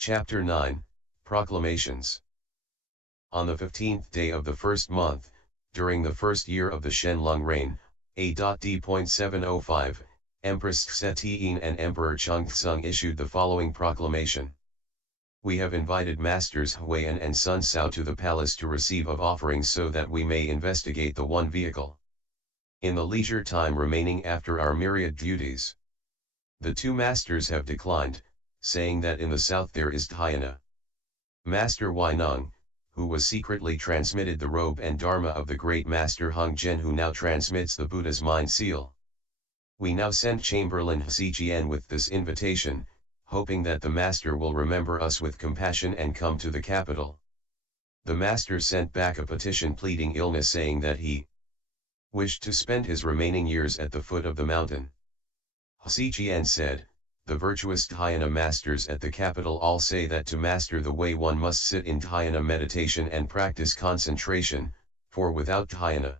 Chapter 9, Proclamations. On the 15th day of the first month, during the first year of the Shenlong reign, A.D.705, Empress Xetiyin and Emperor Chengtsung issued the following proclamation. We have invited Masters Huiyan and Sun Cao to the palace to receive of offerings so that we may investigate the one vehicle. In the leisure time remaining after our myriad duties. The two masters have declined, saying that in the south there is Dhyana. Master Huineng, who was secretly transmitted the robe and Dharma of the great Master Hung Zhen, who now transmits the Buddha's mind seal. We now send Chamberlain Hsijian with this invitation, hoping that the Master will remember us with compassion and come to the capital. The Master sent back a petition pleading illness, saying that he wished to spend his remaining years at the foot of the mountain. Hsijian said, the virtuous Dhyana masters at the capital all say that to master the way one must sit in Dhyana meditation and practice concentration, for without Dhyana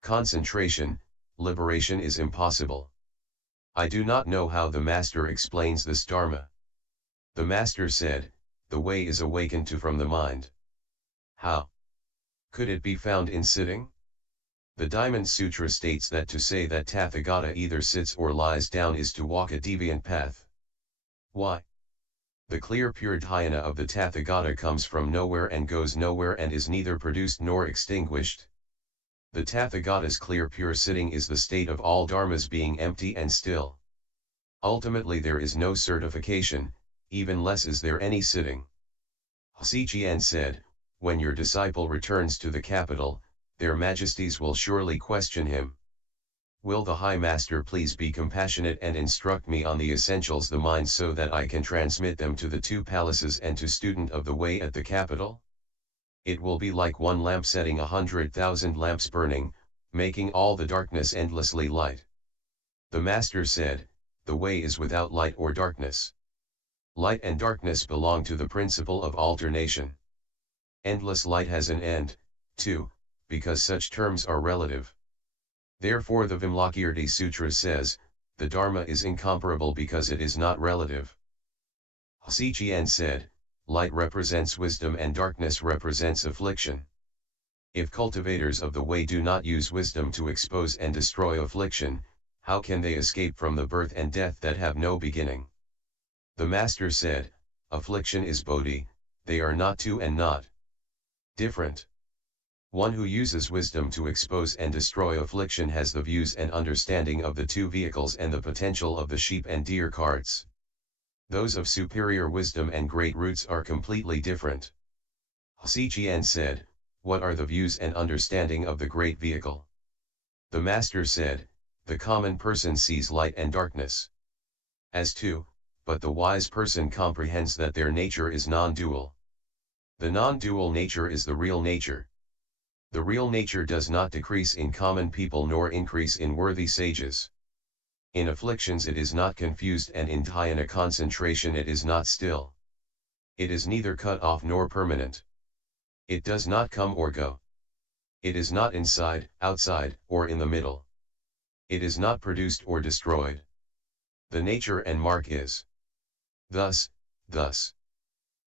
concentration, liberation is impossible. I do not know how the Master explains this Dharma. The Master said, the way is awakened to from the mind. How could it be found in sitting? The Diamond Sutra states that to say that Tathagata either sits or lies down is to walk a deviant path. Why? The clear pure dhyana of the Tathagata comes from nowhere and goes nowhere and is neither produced nor extinguished. The Tathagata's clear pure sitting is the state of all dharmas being empty and still. Ultimately there is no certification, even less is there any sitting. Hsijian said, when your disciple returns to the capital, their majesties will surely question him. Will the High Master please be compassionate and instruct me on the essentials the mind so that I can transmit them to the two palaces and to student of the way at the capital? It will be like one lamp setting 100,000 lamps burning, making all the darkness endlessly light. The Master said, the way is without light or darkness. Light and darkness belong to the principle of alternation. Endless light has an end, too, because such terms are relative. Therefore the Vimalakirti Sutra says, the Dharma is incomparable because it is not relative. Hsijian said, light represents wisdom and darkness represents affliction. If cultivators of the way do not use wisdom to expose and destroy affliction, how can they escape from the birth and death that have no beginning? The Master said, affliction is bodhi, they are not two and not different. One who uses wisdom to expose and destroy affliction has the views and understanding of the two vehicles and the potential of the sheep and deer carts. Those of superior wisdom and great roots are completely different. Hsijian said, what are the views and understanding of the great vehicle? The Master said, the common person sees light and darkness as two, but the wise person comprehends that their nature is non-dual. The non-dual nature is the real nature. The real nature does not decrease in common people nor increase in worthy sages. In afflictions it is not confused and in dhyana concentration it is not still. It is neither cut off nor permanent. It does not come or go. It is not inside, outside, or in the middle. It is not produced or destroyed. The nature and mark is thus.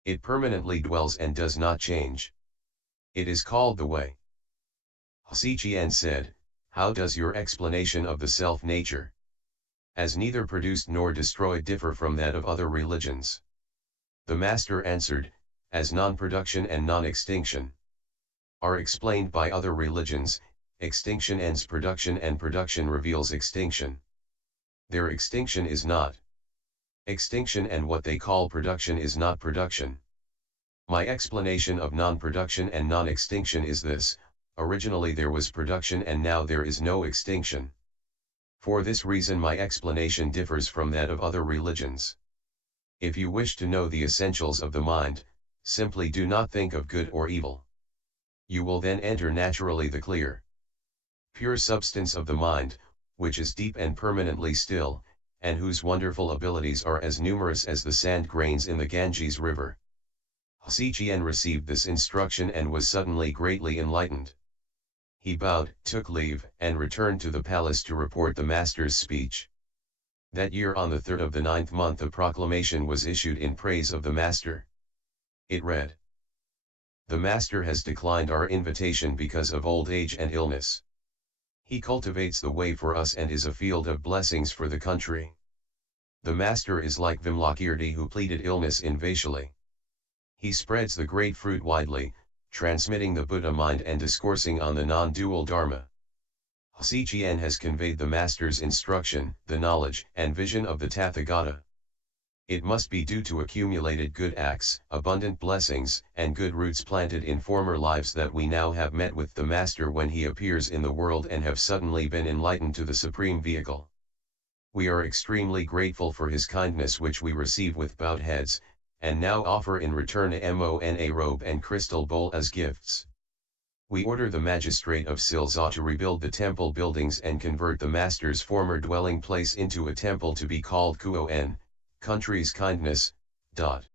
It permanently dwells and does not change. It is called the way. Hsijian said, how does your explanation of the self-nature as neither produced nor destroyed differ from that of other religions? The Master answered, as non-production and non-extinction are explained by other religions, extinction ends production and production reveals extinction. Their extinction is not extinction and what they call production is not production. My explanation of non-production and non-extinction is this. Originally there was production and now there is no extinction. For this reason my explanation differs from that of other religions. If you wish to know the essentials of the mind, simply do not think of good or evil. You will then enter naturally the clear, pure substance of the mind, which is deep and permanently still, and whose wonderful abilities are as numerous as the sand grains in the Ganges river. Hsijian received this instruction and was suddenly greatly enlightened. He bowed, took leave, and returned to the palace to report the Master's speech. That year on the 3rd of the 9th month a proclamation was issued in praise of the Master. It read, "The Master has declined our invitation because of old age and illness. He cultivates the way for us and is a field of blessings for the country. The Master is like Vimalakirti who pleaded illness in Vaishali. He spreads the great fruit widely, transmitting the Buddha mind and discoursing on the non-dual Dharma. Hsien has conveyed the Master's instruction, the knowledge and vision of the Tathagata. It must be due to accumulated good acts, abundant blessings, and good roots planted in former lives that we now have met with the Master when he appears in the world and have suddenly been enlightened to the Supreme Vehicle. We are extremely grateful for his kindness which we receive with bowed heads, and now offer in return a Mona robe and crystal bowl as gifts. We order the magistrate of Silza to rebuild the temple buildings and convert the Master's former dwelling place into a temple to be called Kuo-en, country's kindness.